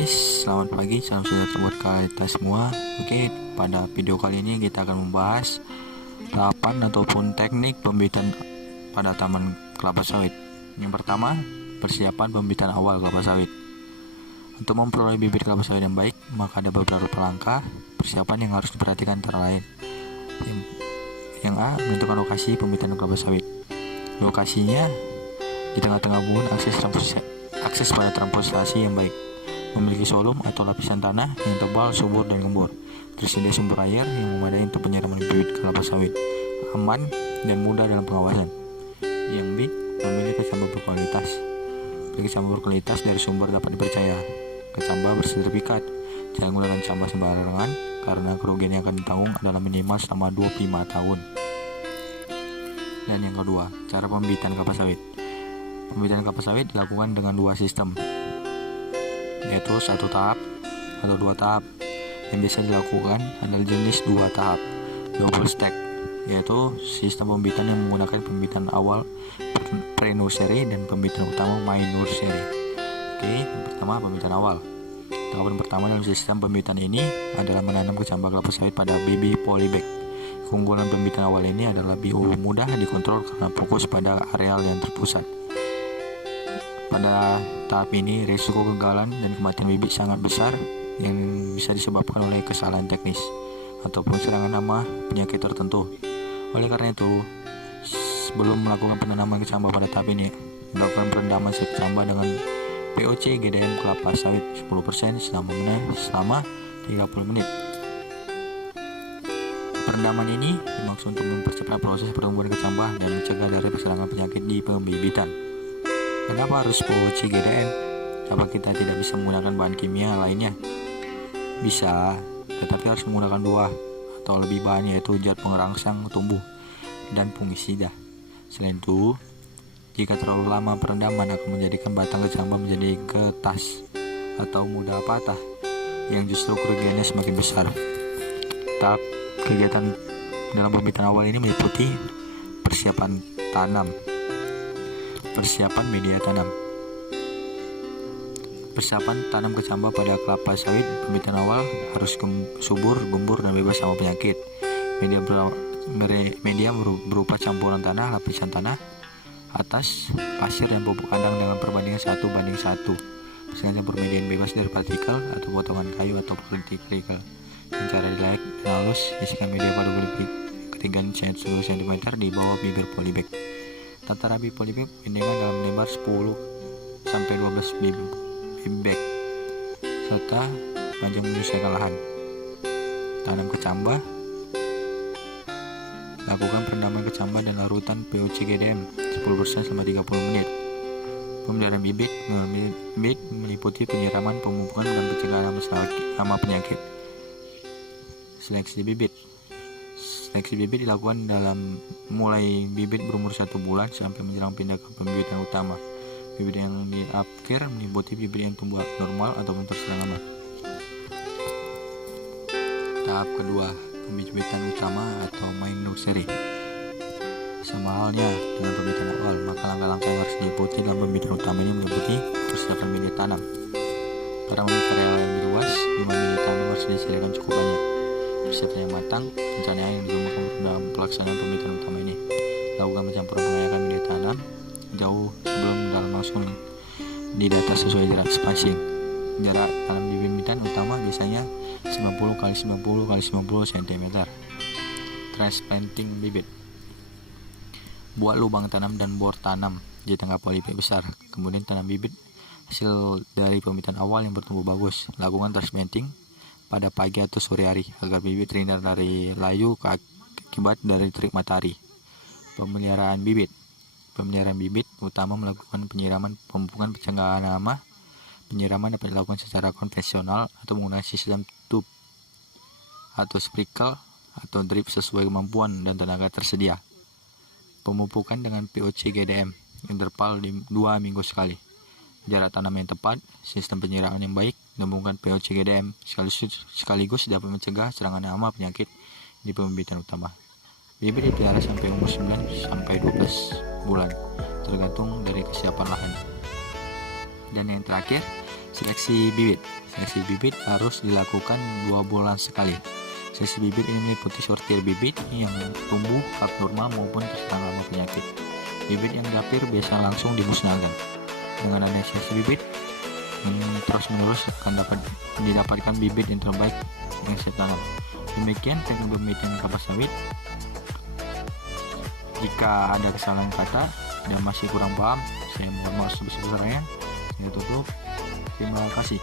guys, selamat pagi, salam sejahtera buat kita semua. Oke, pada video kali ini kita akan membahas tahapan ataupun teknik pembibitan pada taman kelapa sawit. Yang pertama, persiapan pembibitan awal kelapa sawit. Untuk memperoleh bibit kelapa sawit yang baik, maka ada beberapa langkah persiapan yang harus diperhatikan antara lain. Yang A, menentukan lokasi pembibitan kelapa sawit. Lokasinya di tengah-tengah kebun, akses pada transportasi yang baik, memiliki solum atau lapisan tanah yang tebal, subur dan gembur, tersedia sumber air yang memadai untuk penyiraman bibit kelapa sawit, aman dan mudah dalam pengawasan. Yang B, memiliki kecambah berkualitas. Kecambah berkualitas dari sumber dapat dipercaya. Kecambah bersertifikat. Jangan menggunakan kecambah sembarangan karena kerugian yang akan ditanggung adalah minimal selama 25 tahun. Dan yang kedua, cara pembibitan kelapa sawit. Pembibitan kelapa sawit dilakukan dengan dua sistem, yaitu satu tahap atau dua tahap. Yang biasa dilakukan adalah jenis dua tahap, double stack, yaitu sistem pembibitan yang menggunakan pembibitan awal pre-nursery dan pembibitan utama mid-nursery. Oke, yang pertama pembibitan awal. Tahapan pertama dalam sistem pembibitan ini adalah menanam kecambah kelapa sawit pada bibit polybag. Keunggulan pembibitan awal ini adalah lebih mudah dikontrol karena fokus pada areal yang terpusat. Pada tahap ini, risiko kegagalan dan kematian bibit sangat besar yang bisa disebabkan oleh kesalahan teknis ataupun serangan hama penyakit tertentu. Oleh karena itu, sebelum melakukan penanaman kecambah pada tahap ini, melakukan perendaman kecambah dengan POC GDM kelapa sawit 10% selama 30 menit. Perendaman ini dimaksud untuk mempercepat proses pertumbuhan kecambah dan mencegah dari serangan penyakit di pembibitan. Kenapa harus POC GDM? Apa kita tidak bisa menggunakan bahan kimia lainnya? Bisa, tetapi harus menggunakan dua atau lebih bahan, yaitu zat pengerangsang tumbuh dan fungisida. Selain itu, jika terlalu lama perendaman akan menjadikan batang kecambah menjadi ketas atau mudah patah, yang justru kerugiannya semakin besar. Tahap kegiatan dalam pembibitan awal ini meliputi persiapan tanam. Persiapan media tanam. Persiapan tanam kecambah pada kelapa sawit pembibitan awal harus subur, gembur, dan bebas sama penyakit. Media berupa campuran tanah, lapisan tanah atas, pasir, dan pupuk kandang dengan perbandingan 1:1. Dengan campur median bebas dari partikel atau potongan kayu atau partikel. Dengan cara dilayak dan halus, isikan media pada ketinggian 10 cm di bawah bibir polybag. Tata rapi polybag pindahan dalam lebar 10-12 bag serta panjang menyesuaikan lahan. Tanam kecambah. Lakukan perendaman kecambah dan larutan POC GDM 10% selama 30 menit. Pemeliharaan bibit meliputi penyiraman, pemupukan, dan pencegahan hama penyakit. Seleksi bibit. Seleksi bibit dilakukan dalam mulai bibit berumur 1 bulan sampai menjelang pindah ke pembibitan utama. Bibit yang diakhir meliputi bibit yang tumbuh normal ataupun terserang hama. Tahap kedua, pembibitan utama atau main nursery. Sama halnya dengan pembibitan awal, maka langkah-langkah yang harus diikuti dalam pembibitan utama ini meliputi persiapan media tanam. Para memiliki area yang lebih luas, 5 media tanam harus disediakan cukup banyak. Persiapan yang matang, rencananya yang digunakan dalam pelaksanaan pembibitan utama ini. Lakukan pencampuran pengayakan media tanam jauh sebelum dalam langsung didata sesuai jarak spacing. Jarak tanam pembibitan utama biasanya 90x90x90 cm. Transplanting bibit. Buat lubang tanam dan bor tanam di tengah polybag besar. Kemudian tanam bibit hasil dari pembibitan awal yang bertumbuh bagus. Lakukan transplanting pada pagi atau sore hari agar bibit terhindar dari layu akibat dari terik matahari. Pemeliharaan bibit. Pemeliharaan bibit utama melakukan penyiraman, pemupukan, pencegahan hama. Penyiraman dapat dilakukan secara konvensional atau menggunakan sistem tube atau sprinkle atau drip sesuai kemampuan dan tenaga tersedia. Pemupukan dengan POC GDM interval 2 minggu sekali. Jarak tanam yang tepat, sistem penyiraman yang baik, gabungkan POC GDM sekaligus dapat mencegah serangan hama penyakit di pembibitan utama. Bibit dipelihara sampai umur 9-12 bulan, tergantung dari kesiapan lahan. Dan yang terakhir, seleksi bibit. Seleksi bibit harus dilakukan 2 bulan sekali. Seleksi bibit ini meliputi sortir bibit yang tumbuh abnormal maupun terserang hama penyakit. Bibit yang diapir biasa langsung dimusnahkan. Dengan adanya seleksi bibit, terus-menerus akan dapat didapatkan bibit yang terbaik yang siap tanam. Demikian teknik pembibitan kelapa sawit. Jika ada kesalahan kata dan masih kurang paham, saya mohon maaf sebesar-besarnya. Saya tutup. Terima kasih.